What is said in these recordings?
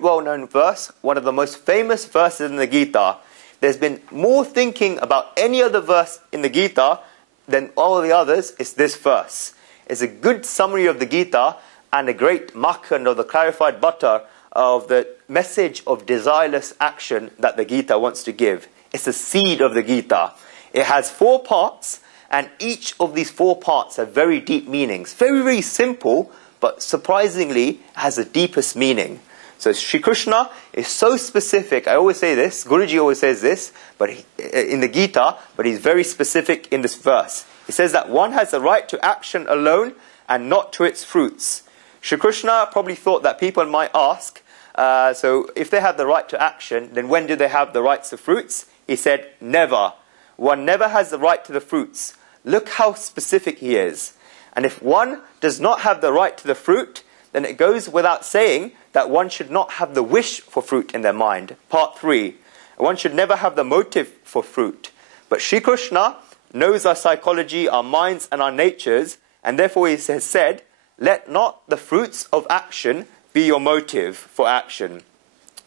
well-known verse, one of the most famous verses in the Gita. There's been more thinking about any other verse in the Gita than all the others is this verse. It's a good summary of the Gita and a great makhan, or the clarified butter, of the message of desireless action that the Gita wants to give. It's the seed of the Gita. It has 4 parts, and each of these 4 parts have very deep meanings. Very, very simple, but surprisingly has the deepest meaning. So Sri Krishna is so specific. I always say this, Guruji always says this, but in the Gita, but he's very specific in this verse. He says that one has the right to action alone and not to its fruits. Sri Krishna probably thought that people might ask, so if they have the right to action, then when do they have the rights to fruits? He said, never. One never has the right to the fruits. Look how specific he is. And if one does not have the right to the fruit, then it goes without saying that one should not have the wish for fruit in their mind. Part 3. One should never have the motive for fruit. But Sri Krishna knows our psychology, our minds, and our natures, and therefore he has said, let not the fruits of action be your motive for action.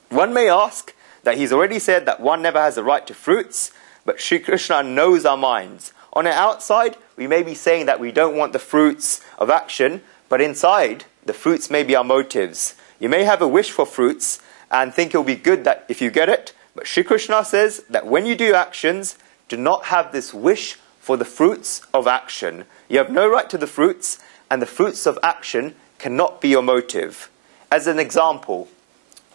One may ask that he's already said that one never has the right to fruits, but Sri Krishna knows our minds. On the outside, we may be saying that we don't want the fruits of action, but inside, the fruits may be our motives. You may have a wish for fruits and think it will be good that if you get it, but Sri Krishna says that when you do actions, do not have this wish for the fruits of action. You have no right to the fruits, and the fruits of action cannot be your motive. As an example,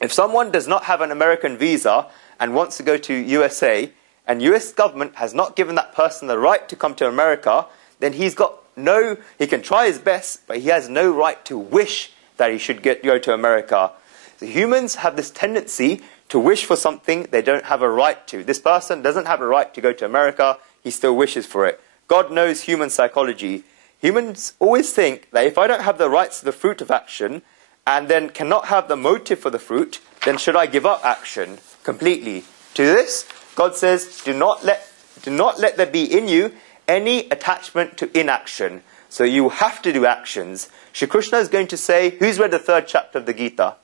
if someone does not have an American visa and wants to go to USA, and US government has not given that person the right to come to America, then he can try his best, but he has no right to wish that he should go to America. So humans have this tendency to wish for something they don't have a right to. This person doesn't have a right to go to America, he still wishes for it. God knows human psychology. Humans always think that if I don't have the rights to the fruit of action, and then cannot have the motive for the fruit, then should I give up action completely? To this, God says, do not let there be in you any attachment to inaction. So you have to do actions. Shri Krishna is going to say, who's read the 3rd chapter of the Gita?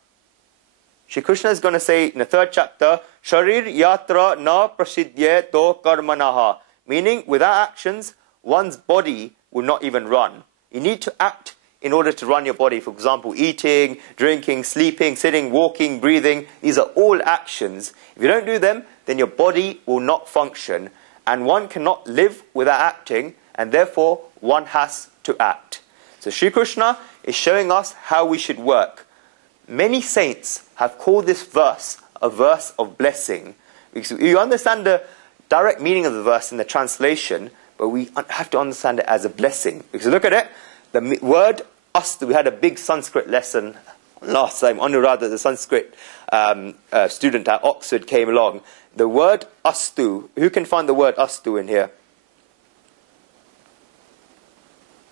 Shri Krishna is going to say in the 3rd chapter, Sharir yatra na prasidhye to karmanaha. Meaning, without actions, one's body will not even run. You need to act in order to run your body. For example, eating, drinking, sleeping, sitting, walking, breathing. These are all actions. If you don't do them, then your body will not function. And one cannot live without acting, and therefore one has to act. So Sri Krishna is showing us how we should work. Many saints have called this verse a verse of blessing. Because you understand the direct meaning of the verse in the translation, but we have to understand it as a blessing. Because look at it, the word astu, we had a big Sanskrit lesson last time. Anuradha, the Sanskrit student at Oxford, came along. The word astu, who can find the word astu in here?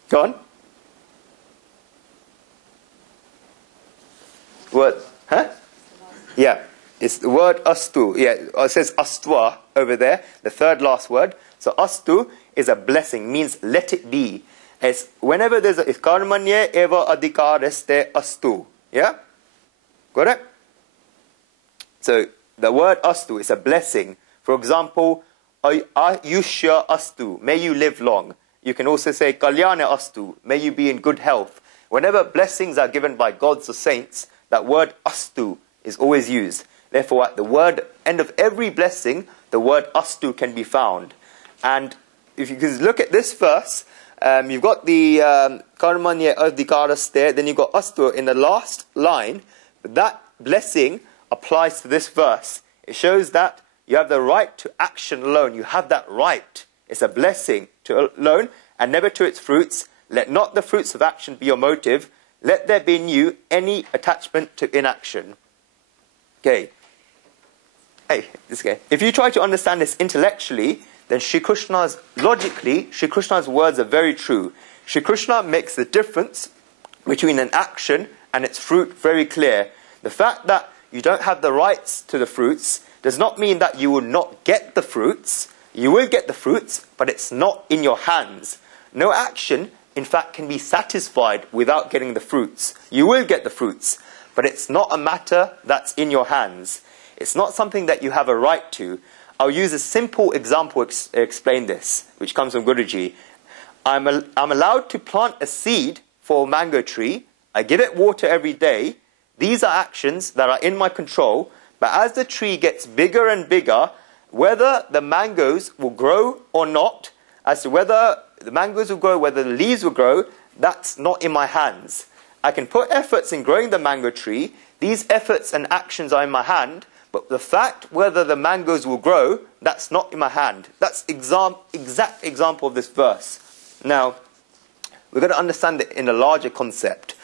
Go on. Word, huh? Yeah, it's the word astu. Yeah, it says astva over there, the 3rd last word. So astu is a blessing, means let it be. It's whenever there's a karmanye eva adhikareste astu. Yeah? Got it? So the word astu is a blessing. For example, ayushya astu, may you live long. You can also say kalyana astu, may you be in good health. Whenever blessings are given by gods or saints, that word astu is always used. Therefore, at the end of every blessing, the word astu can be found. And if you can look at this verse, you've got the karmanya adhikaras there, then you've got astu in the last line. But that blessing applies to this verse. It shows that you have the right to action alone. You have that right. It's a blessing to alone and never to its fruits. Let not the fruits of action be your motive. Let there be in you any attachment to inaction. Okay. Hey, this guy. If you try to understand this intellectually, then Shri Krishna's words are very true. Shri Krishna makes the difference between an action and its fruit very clear. The fact that you don't have the rights to the fruits does not mean that you will not get the fruits. You will get the fruits, but it's not in your hands. No action, in fact, can be satisfied without getting the fruits. You will get the fruits, but it's not a matter that's in your hands. It's not something that you have a right to. I'll use a simple example to explain this, which comes from Guruji. I'm allowed to plant a seed for a mango tree. I give it water every day. These are actions that are in my control. But as the tree gets bigger and bigger, whether the mangoes will grow or not, as to whether the mangoes will grow, whether the leaves will grow, that's not in my hands. I can put efforts in growing the mango tree. These efforts and actions are in my hand. But the fact whether the mangoes will grow, that's not in my hand. That's exact example of this verse. Now, we're going to understand it in a larger concept.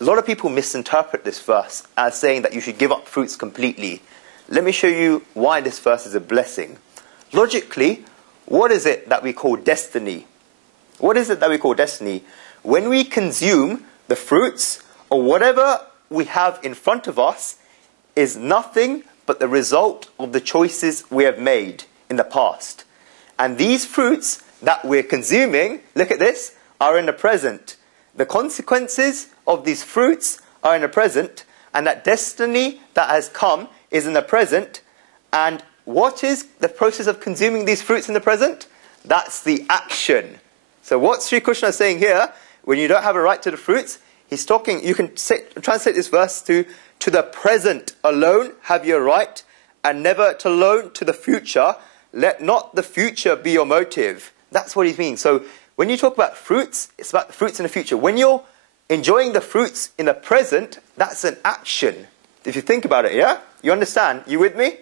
A lot of people misinterpret this verse as saying that you should give up fruits completely. Let me show you why this verse is a blessing. Logically, what is it that we call destiny? What is it that we call destiny? When we consume the fruits or whatever we have in front of us is nothing but the result of the choices we have made in the past. And these fruits that we're consuming, look at this, are in the present. The consequences of these fruits are in the present, and that destiny that has come is in the present. And what is the process of consuming these fruits in the present? That's the action. So what Sri Krishna is saying here, when you don't have a right to the fruits, he's talking, you can translate this verse to the present alone have your right, and never to loan to the future. Let not the future be your motive. That's what he means. So when you talk about fruits, it's about the fruits in the future. When you're enjoying the fruits in the present, that's an action. If you think about it, yeah? You understand? You with me?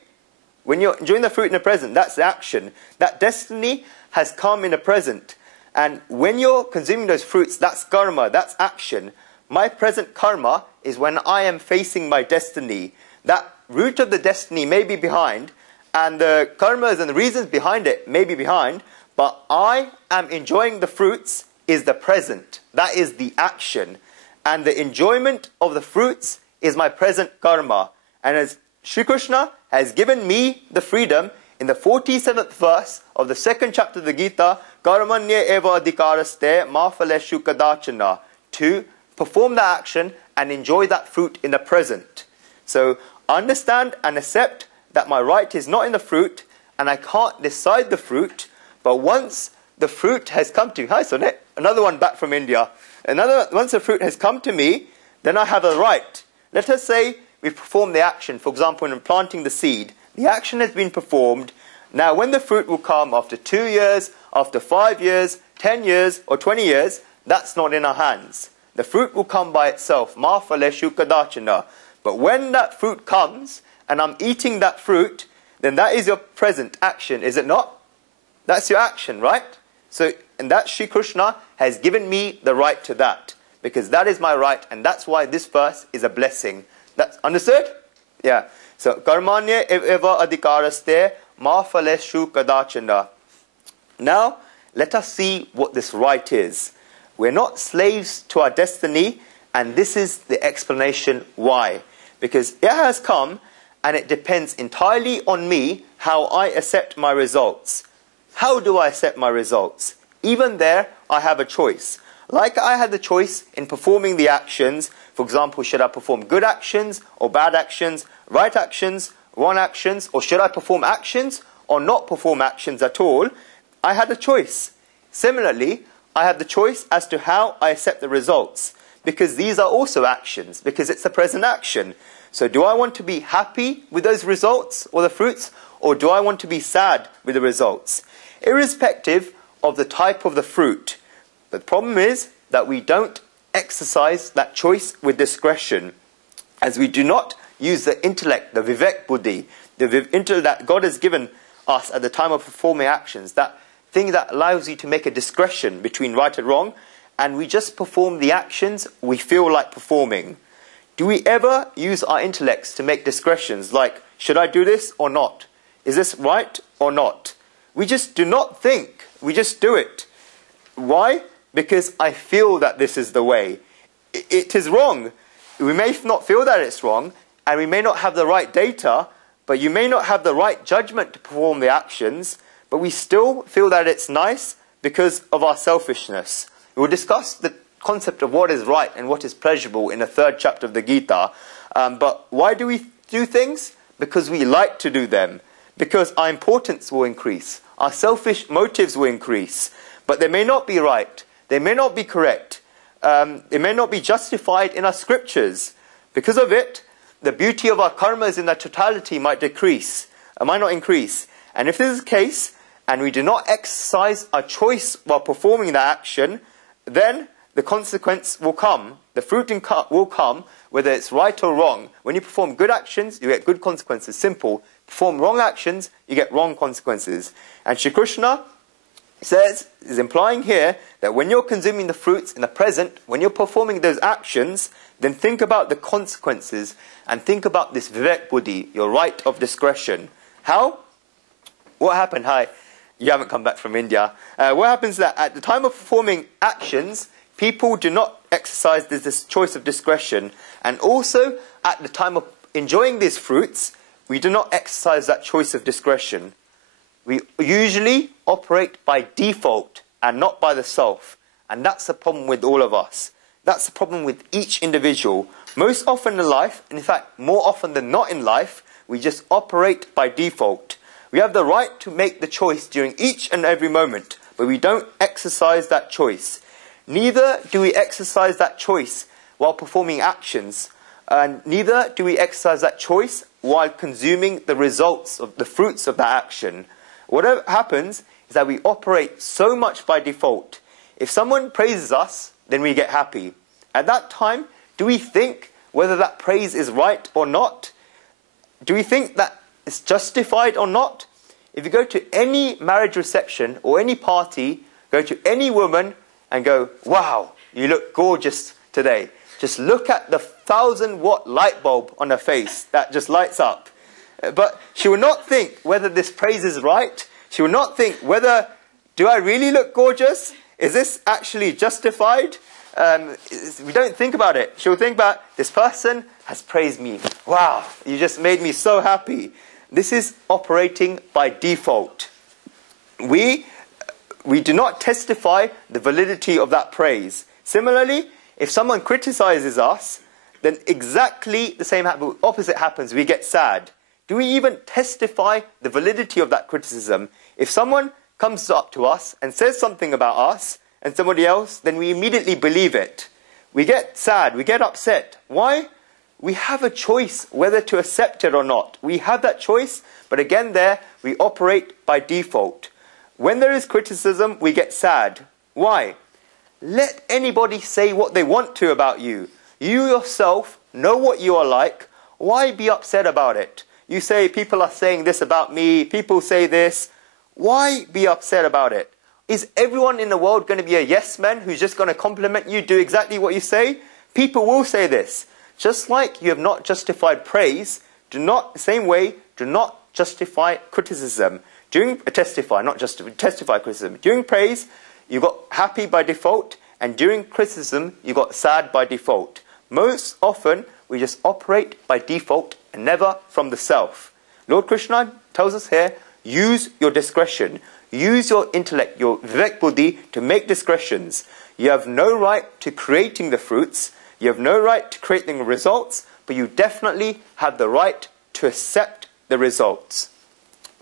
When you're enjoying the fruit in the present, that's the action. That destiny has come in the present. And when you're consuming those fruits, that's karma, that's action. My present karma is when I am facing my destiny. That root of the destiny may be behind, and the karmas and the reasons behind it may be behind, but I am enjoying the fruits is the present. That is the action. And the enjoyment of the fruits is my present karma. And as Sri Krishna has given me the freedom in the 47th verse of the 2nd chapter of the Gita, Karmanya eva adhikaraste ma phaleshu kadachana, to perform that action and enjoy that fruit in the present. So understand and accept that my right is not in the fruit, and I can't decide the fruit, but once the fruit has come to me, hi Sonet, another one back from India, once the fruit has come to me, then I have a right. Let us say we perform the action, for example, in planting the seed. The action has been performed. Now when the fruit will come after 2 years, after 5 years, 10 years, or 20 years, that's not in our hands. The fruit will come by itself. Ma phaleshu kadachana. But when that fruit comes, and I'm eating that fruit, then that is your present action, is it not? That's your action, right? So, and that Sri Krishna has given me the right to that, because that is my right, and that's why this verse is a blessing. That's understood? Yeah. So, karmanya eva adhikaraste ma phaleshu kadachana. Now, let us see what this right is. We're not slaves to our destiny, and this is the explanation why. Because it has come, and it depends entirely on me how I accept my results. How do I accept my results? Even there, I have a choice. Like I had the choice in performing the actions. For example, should I perform good actions or bad actions, right actions, wrong actions, or should I perform actions or not perform actions at all? I had a choice. Similarly, I have the choice as to how I accept the results, because these are also actions, because it's a present action. So do I want to be happy with those results or the fruits, or do I want to be sad with the results? Irrespective of the type of the fruit. But the problem is that we don't exercise that choice with discretion, as we do not use the intellect, the vivek buddhi, the intellect that God has given us at the time of performing actions, that thing that allows you to make a discretion between right and wrong, and we just perform the actions we feel like performing. Do we ever use our intellects to make discretions like, should I do this or not? Is this right or not? We just do not think. We just do it. Why? Because I feel that this is the way. It is wrong. We may not feel that it's wrong, and we may not have the right data, but you may not have the right judgment to perform the actions, but we still feel that it's nice because of our selfishness. We'll discuss the concept of what is right and what is pleasurable in the 3rd chapter of the Gita. But why do we do things? Because we like to do them. Because our importance will increase. Our selfish motives will increase. But they may not be right. They may not be correct. It may not be justified in our scriptures. Because of it, the beauty of our karmas in their totality might decrease, might not increase. And if this is the case, and we do not exercise our choice while performing that action, then the consequence will come. The fruit will come, whether it's right or wrong. When you perform good actions, you get good consequences. Simple. Perform wrong actions, you get wrong consequences. And Shri Krishna is implying here that when you're consuming the fruits in the present, when you're performing those actions, then think about the consequences and think about this vivek buddhi, your right of discretion. How? What happened? Hi, you haven't come back from India. What happens is that at the time of performing actions, people do not exercise this choice of discretion. And also, at the time of enjoying these fruits, we do not exercise that choice of discretion. We usually operate by default and not by the self. And that's the problem with all of us. That's the problem with each individual. Most often in life, and in fact more often than not in life, we just operate by default. We have the right to make the choice during each and every moment, but we don't exercise that choice. Neither do we exercise that choice while performing actions, and neither do we exercise that choice while consuming the results of the fruits of that action. What happens is that we operate so much by default. If someone praises us, then we get happy. At that time, do we think whether that praise is right or not? Do we think that it's justified or not? If you go to any marriage reception or any party, go to any woman and go, wow, you look gorgeous today. Just look at the 1,000-watt light bulb on her face that just lights up. But she will not think whether this praise is right. She will not think whether, do I really look gorgeous? Is this actually justified? We don't think about it. She'll think about, this person has praised me. Wow, you just made me so happy. This is operating by default. We do not testify the validity of that praise. Similarly, if someone criticizes us, then exactly the same opposite happens. We get sad. Do we even testify the validity of that criticism? If someone comes up to us and says something about us and somebody else, then we immediately believe it. We get sad, we get upset. Why? We have a choice whether to accept it or not. We have that choice, but again there, we operate by default. When there is criticism, we get sad. Why? Let anybody say what they want to about you. You yourself know what you are like. Why be upset about it? You say, people are saying this about me, people say this. Why be upset about it? Is everyone in the world going to be a yes man who's just going to compliment you, do exactly what you say? People will say this. Just like you have not justified praise, same way, do not justify criticism. Testify criticism. During praise, you got happy by default, and during criticism, you got sad by default. Most often, we just operate by default and never from the self. Lord Krishna tells us here, use your discretion. Use your intellect, your vivek buddhi, to make discretions. You have no right to creating the fruits. You have no right to creating the results, but you definitely have the right to accept the results.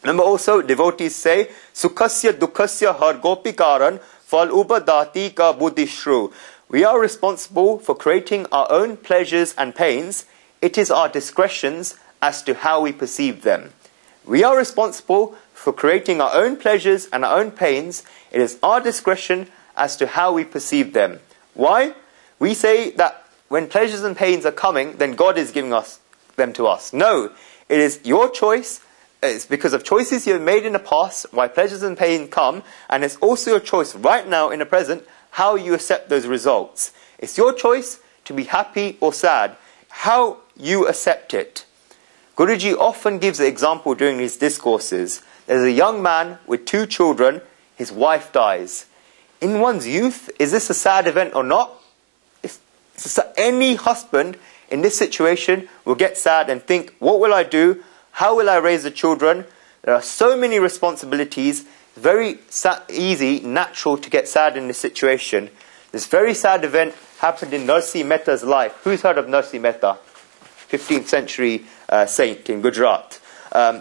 Remember also, devotees say, Sukhasya dukhasya har gopikaran fal upadati ka buddhishru. We are responsible for creating our own pleasures and pains. It is our discretions as to how we perceive them. We are responsible for creating our own pleasures and our own pains. It is our discretion as to how we perceive them. Why? We say that when pleasures and pains are coming, then God is giving them to us. No, it is your choice. It's because of choices you have made in the past why pleasures and pain come, and it's also your choice right now in the present how you accept those results. It's your choice to be happy or sad, how you accept it. Guruji often gives the example during his discourses. There's a young man with 2 children, his wife dies. In one's youth, is this a sad event or not? Any husband in this situation will get sad and think, what will I do? How will I raise the children? There are so many responsibilities. Very easy, natural to get sad in this situation. This very sad event happened in Narsi Mehta's life. Who's heard of Narsi Mehta? 15th century saint in Gujarat.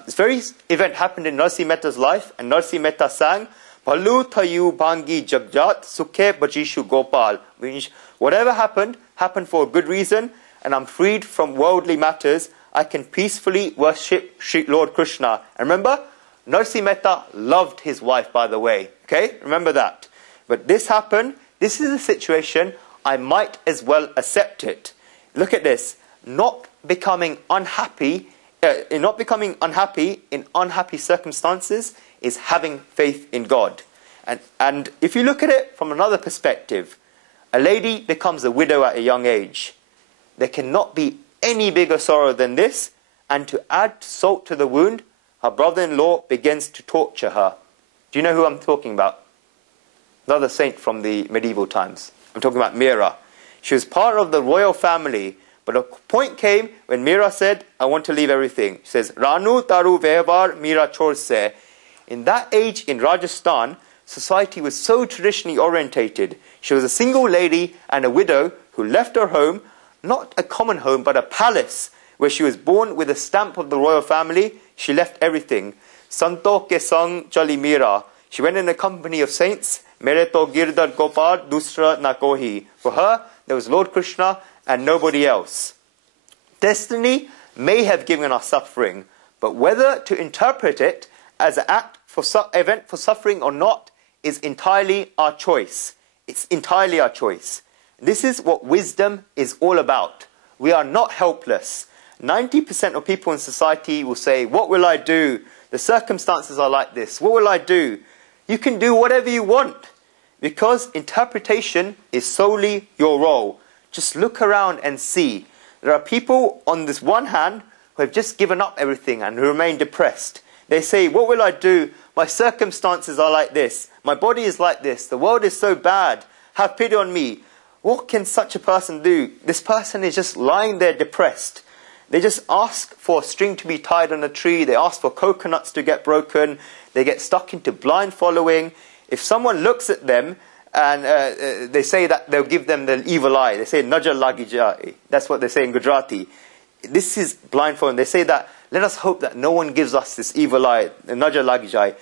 This very event happened in Narsi Mehta's life, and Narsi Mehta sang, Bhalu thayu bhangi jagjat sukhe bajishu gopal, which whatever happened, happened for a good reason, and I'm freed from worldly matters. I can peacefully worship Sri Lord Krishna. And remember, Narsi Mehta loved his wife, by the way. Okay, remember that. But this happened. This is a situation. I might as well accept it. Look at this. Not becoming unhappy in unhappy circumstances is having faith in God. And if you look at it from another perspective, a lady becomes a widow at a young age. There cannot be any bigger sorrow than this. And to add salt to the wound, her brother-in-law begins to torture her. Do you know who I'm talking about? Another saint from the medieval times. I'm talking about Meera. She was part of the royal family, but a point came when Meera said, I want to leave everything. She says, Ranu taru vehvar Meera chorse. In that age in Rajasthan, society was so traditionally orientated. She was a single lady and a widow who left her home, not a common home, but a palace, where she was born with a stamp of the royal family. She left everything. Santo ke sang chali Meera. She went in the company of saints. Mere to girdar gopal dusra na kohi. For her, there was Lord Krishna and nobody else. Destiny may have given us suffering, but whether to interpret it as an event for suffering or not is entirely our choice. It's entirely our choice. This is what wisdom is all about. We are not helpless. 90% of people in society will say, what will I do? The circumstances are like this. What will I do? You can do whatever you want, because interpretation is solely your role. Just look around and see. There are people on this one hand who have just given up everything and who remain depressed. They say, what will I do? My circumstances are like this. My body is like this. The world is so bad. Have pity on me. What can such a person do? This person is just lying there depressed. They just ask for a string to be tied on a tree. They ask for coconuts to get broken. They get stuck into blind following. If someone looks at them and they say that they'll give them the evil eye. They say, Najar lagi jai. That's what they say in Gujarati. This is blind following. They say that, let us hope that no one gives us this evil eye, Najar lagi jai.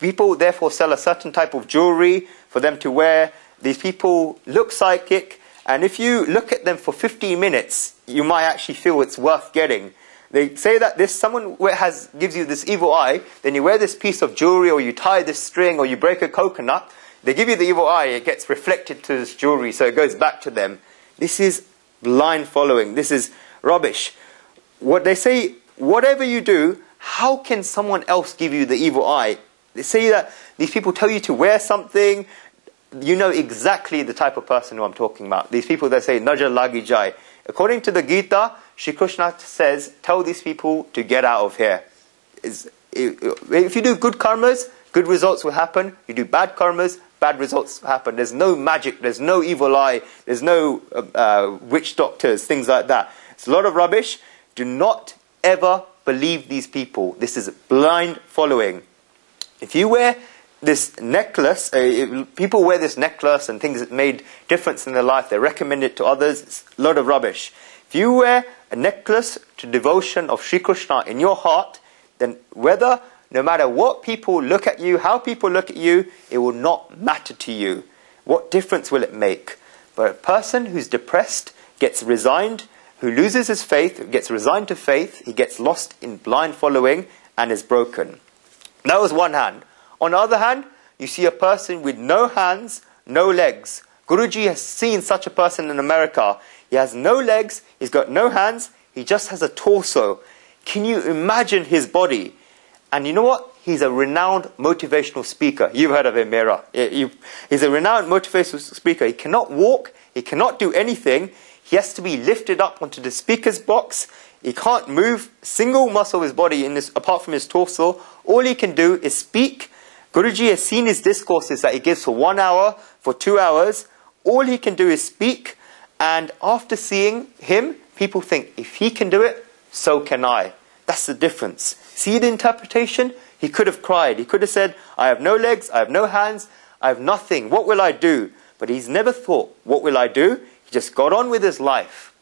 People therefore sell a certain type of jewelry for them to wear. These people look psychic. And if you look at them for 15 minutes, you might actually feel it's worth getting. They say that someone gives you this evil eye, then you wear this piece of jewelry, or you tie this string, or you break a coconut. They give you the evil eye, it gets reflected to this jewelry, so it goes back to them. This is blind following. This is rubbish. What they say, whatever you do, how can someone else give you the evil eye? They say that these people tell you to wear something. You know exactly the type of person who I'm talking about. These people that say, Najar lagi jai. According to the Gita, Shri Krishna says, tell these people to get out of here. If you do good karmas, good results will happen. You do bad karmas, bad results will happen. There's no magic, there's no evil eye, there's no witch doctors, things like that. It's a lot of rubbish. Do not ever believe these people. This is blind following. If you wear this necklace, people wear this necklace and things that made difference in their life, they recommend it to others, it's a lot of rubbish. If you wear a necklace to devotion of Sri Krishna in your heart, then no matter what people look at you, how people look at you, it will not matter to you. What difference will it make? But a person who's depressed, gets resigned, who loses his faith, gets resigned to faith, he gets lost in blind following and is broken. That was one hand. On the other hand, you see a person with no hands, no legs. Guruji has seen such a person in America. He has no legs, he's got no hands, he just has a torso. Can you imagine his body? And you know what? He's a renowned motivational speaker. You've heard of him, Meera. He's a renowned motivational speaker. He cannot walk, he cannot do anything. He has to be lifted up onto the speaker's box. He can't move a single muscle of his body apart from his torso. All he can do is speak. Guruji has seen his discourses that he gives for 1 hour, for 2 hours. All he can do is speak. And after seeing him, people think, if he can do it, so can I. That's the difference. See the interpretation? He could have cried. He could have said, I have no legs, I have no hands, I have nothing. What will I do? But he's never thought, what will I do? He just got on with his life.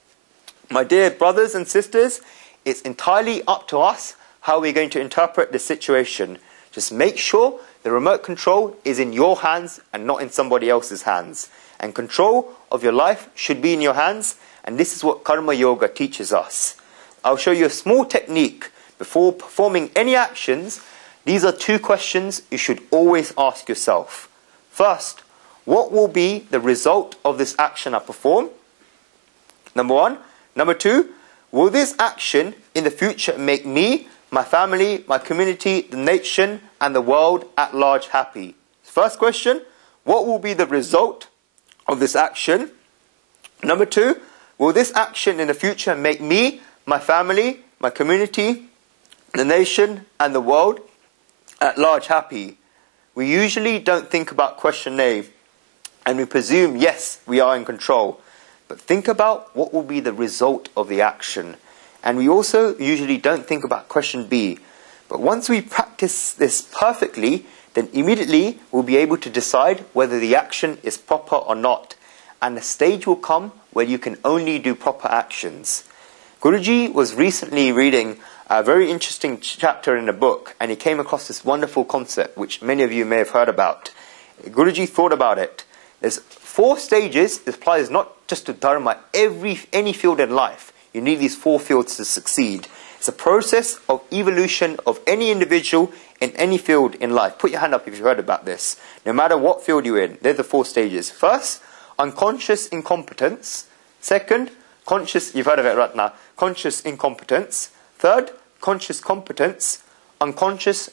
My dear brothers and sisters, it's entirely up to us how we're going to interpret this situation. Just make sure the remote control is in your hands and not in somebody else's hands. And control of your life should be in your hands, and this is what Karma Yoga teaches us. I'll show you a small technique before performing any actions. These are 2 questions you should always ask yourself. First, what will be the result of this action I perform? Number 1. Number 2, will this action in the future make me, my family, my community, the nation, and the world at large happy? First question, what will be the result of this action? Number 2, will this action in the future make me, my family, my community, the nation, and the world at large happy? We usually don't think about question A, and we presume, yes, we are in control. But think about what will be the result of the action. And we also usually don't think about question B. But once we practice this perfectly, then immediately we'll be able to decide whether the action is proper or not. And the stage will come where you can only do proper actions. Guruji was recently reading a very interesting chapter in a book, and he came across this wonderful concept which many of you may have heard about. Guruji thought about it. There's 4 stages. This applies not just to Dharma, any field in life. You need these 4 fields to succeed. It's a process of evolution of any individual in any field in life. Put your hand up if you've heard about this. No matter what field you're in, they're the 4 stages. First, unconscious incompetence. Second, conscious, you've heard of it right now, conscious incompetence. Third, conscious competence. Unconscious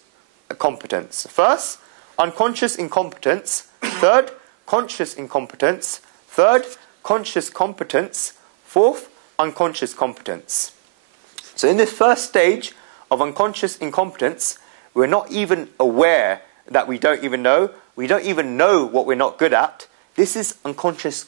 competence. First, unconscious incompetence. Third, conscious incompetence. Third, conscious competence. Fourth, unconscious competence. So in this first stage of unconscious incompetence, we're not even aware that we don't even know. We don't even know what we're not good at. This is unconscious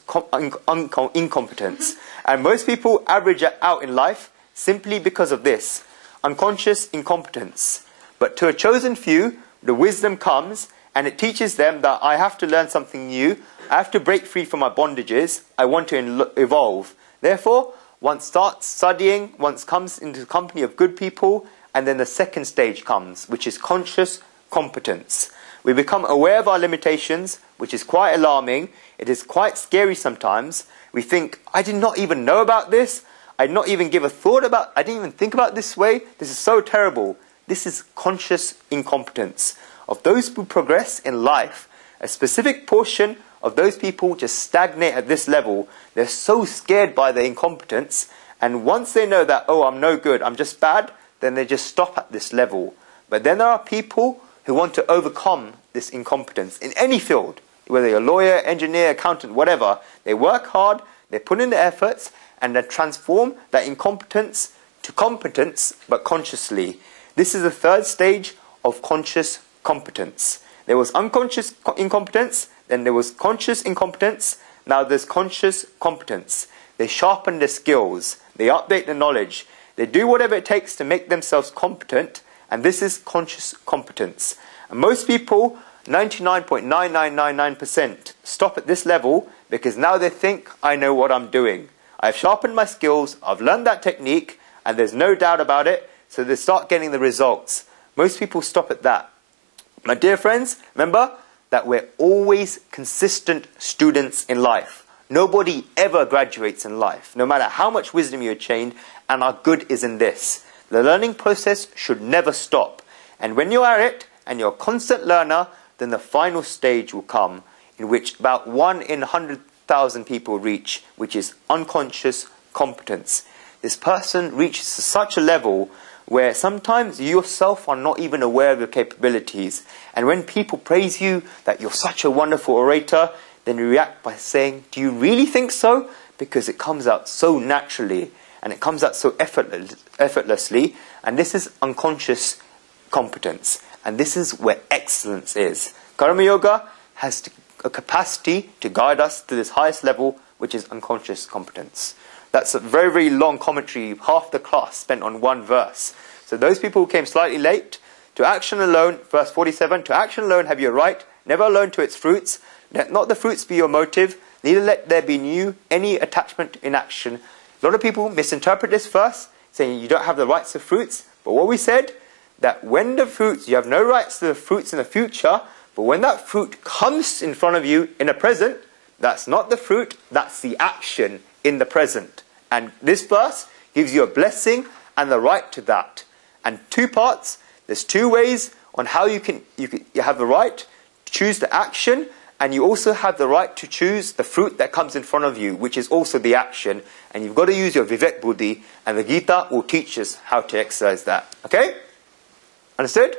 incompetence. And most people average it out in life simply because of this, unconscious incompetence. But to a chosen few, the wisdom comes, and it teaches them that I have to learn something new. I have to break free from my bondages. I want to evolve. Therefore, one starts studying, one comes into the company of good people, and then the second stage comes, which is conscious competence. We become aware of our limitations, which is quite alarming. It is quite scary sometimes. We think, I did not even know about this. I did not even give a thought about, I didn't even think about this way. This is so terrible. This is conscious incompetence. Of those who progress in life, a specific portion of those people just stagnate at this level. They're so scared by their incompetence, and once they know that, oh, I'm no good, I'm just bad, then they just stop at this level. But then there are people who want to overcome this incompetence in any field, whether you're a lawyer, engineer, accountant, whatever. They work hard, they put in the efforts, and they transform that incompetence to competence, but consciously. This is the third stage of conscious competence. There was unconscious incompetence, then there was conscious incompetence, now there's conscious competence. They sharpen their skills, they update the knowledge, they do whatever it takes to make themselves competent, and this is conscious competence. And most people, 99.9999%, stop at this level because now they think, I know what I'm doing. I've sharpened my skills, I've learned that technique, and there's no doubt about it, so they start getting the results. Most people stop at that. My dear friends, remember that we're always consistent students in life. Nobody ever graduates in life, no matter how much wisdom you attained, and our good is in this. The learning process should never stop. And when you're at it, and you're a constant learner, then the final stage will come, in which about 1 in 100,000 people reach, which is unconscious competence. This person reaches such a level where sometimes you yourself are not even aware of your capabilities. And when people praise you that you're such a wonderful orator, then you react by saying, do you really think so? Because it comes out so naturally, and it comes out so effortlessly, and this is unconscious competence. And this is where excellence is. Karma Yoga has a capacity to guide us to this highest level, which is unconscious competence. That's a very, very long commentary, half the class spent on one verse. So those people who came slightly late, to action alone, verse 47, to action alone have you a right, never alone to its fruits. Let not the fruits be your motive, neither let there be any attachment in action. A lot of people misinterpret this verse, saying you don't have the rights of fruits. But what we said, that when the fruits, you have no rights to the fruits in the future, but when that fruit comes in front of you in the present, that's not the fruit, that's the action in the present. And this verse gives you a blessing and the right to that. And two parts, there's two ways on how you have the right to choose the action, and you also have the right to choose the fruit that comes in front of you, which is also the action. And you've got to use your Vivek Buddhi, and the Gita will teach us how to exercise that. Okay? Understood?